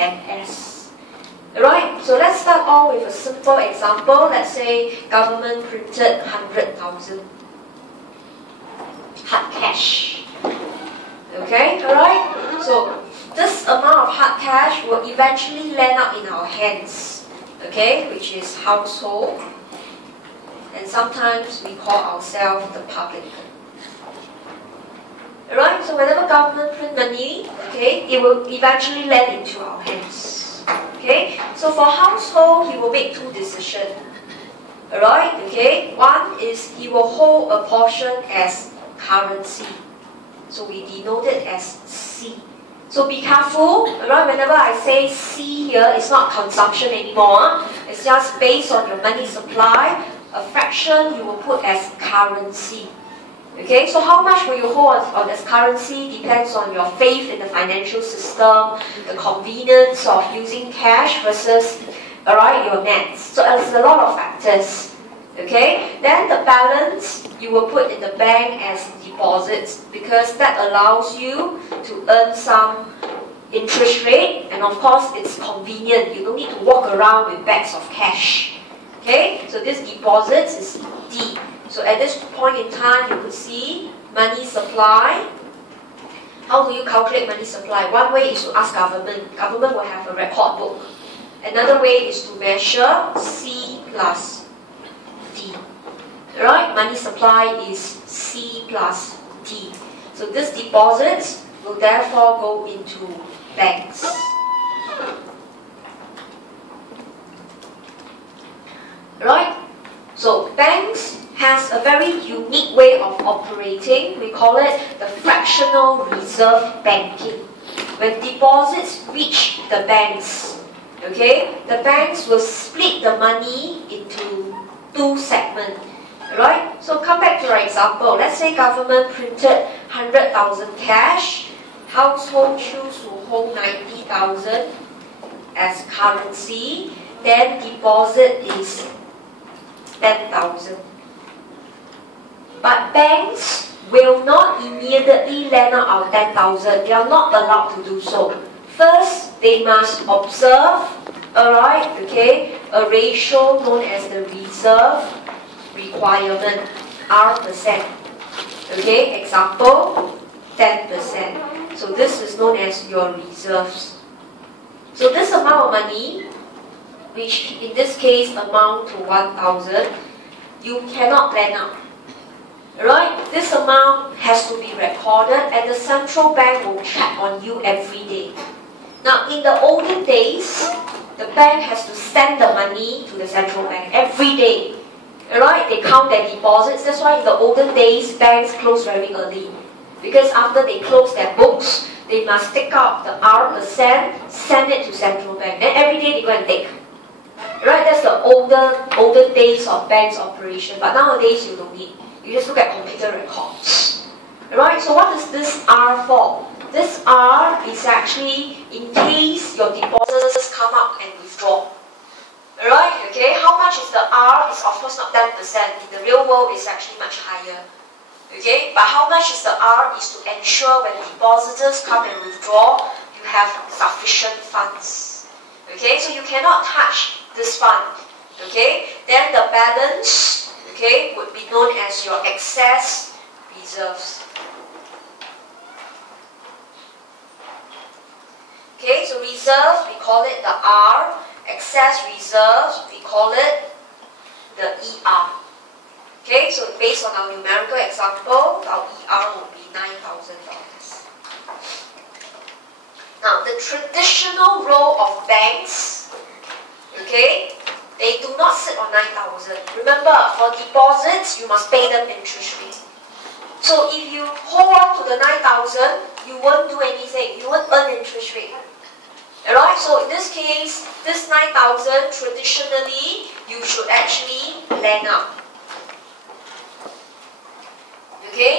MS. Alright, so let's start off with a simple example. Let's say government printed 100,000 hard cash. Okay, alright? So this amount of hard cash will eventually land up in our hands, okay, which is household, and sometimes we call ourselves the public. Alright, so whenever government print money, okay, it will eventually land into our hands. Okay, so for household, he will make two decisions. Alright, okay, one is he will hold a portion as currency. So we denote it as C. So be careful, alright, whenever I say C here, it's not consumption anymore. It's just based on your money supply. A fraction you will put as currency. Okay, so how much will you hold on as currency depends on your faith in the financial system, the convenience of using cash versus, alright, your nets. So there's a lot of factors. Okay, then the balance you will put in the bank as deposits because that allows you to earn some interest rate, and of course it's convenient. You don't need to walk around with bags of cash. Okay, so this deposits is D. So at this point in time, you could see money supply. How do you calculate money supply? One way is to ask government. Government will have a record book. Another way is to measure C plus D. Right? Money supply is C plus D. So this deposits will therefore go into banks. Right? So banks has a very unique way of operating. We call it the fractional reserve banking. When deposits reach the banks, okay, the banks will split the money into two segments. Right? So come back to our example. Let's say government printed 100,000 cash. Household choose to hold 90,000 as currency. Then deposit is 10,000. But banks will not immediately lend out our 10,000. They are not allowed to do so. First, they must observe, alright, okay, a ratio known as the reserve requirement, R%. Okay, example, 10%. So this is known as your reserves. So this amount of money, which in this case amount to 1,000, you cannot lend out. Right? This amount has to be recorded and the central bank will check on you every day. Now in the olden days, the bank has to send the money to the central bank every day. Right? They count their deposits. That's why in the olden days, banks close very early. Because after they close their books, they must take out the R%, send it to central bank. Then every day they go and take. Right? That's the olden days of banks operation. But nowadays you don't need. You just look at computer records. Alright, so what is this R for? This R is actually in case your depositors come up and withdraw. Alright, okay, how much is the R? It's of course not 10%. In the real world, it's actually much higher. Okay, but how much is the R is to ensure when depositors come and withdraw, you have sufficient funds. Okay, so you cannot touch this fund. Okay, then the balance, okay, would be known as your excess reserves. Okay, so reserves, we call it the R. Excess reserves, we call it the ER. Okay, so based on our numerical example, our ER would be $9,000. Now, the traditional role of banks, okay, they do not sit on 9,000. Remember, for deposits, you must pay them interest rate. So if you hold on to the 9,000, you won't do anything. You won't earn interest rate. Alright, so in this case, this 9,000, traditionally, you should actually lend out.